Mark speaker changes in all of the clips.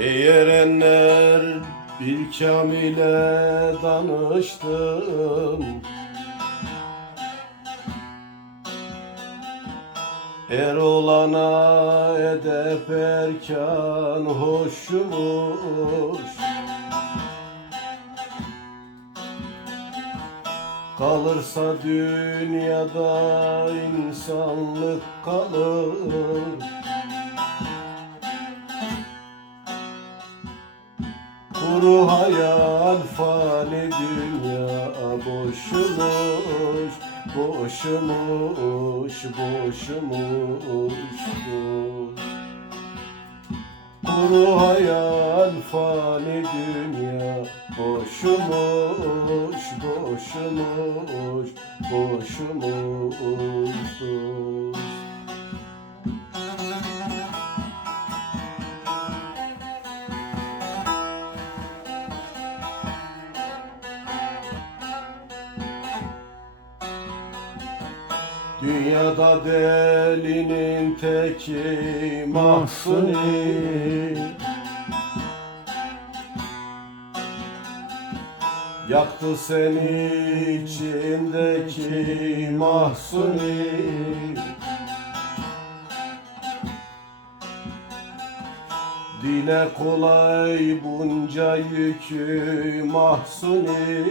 Speaker 1: Ey erenler bir kamile danıştım. Er olana edep erkan hoşmuş. Kalırsa dünyada insanlık kalır Kuru hayal fani dünya boşumuş Boşumuş, boşumuş boş. Kuru hayal fani dünya Boşumuş, boşumuş, boşumuş boş. Dünyada delinin teki mahsuni Yaktı seni içindeki mahsuni Dile kolay bunca yükü mahsuni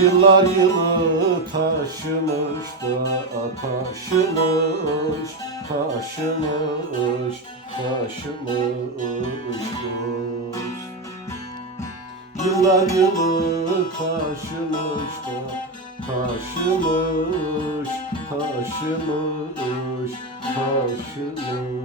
Speaker 1: Yıllar yılı taşımış da taşımış, taşımış, taşımış. Yıllar yılı taşımış da taşımış, taşımış, taşımış.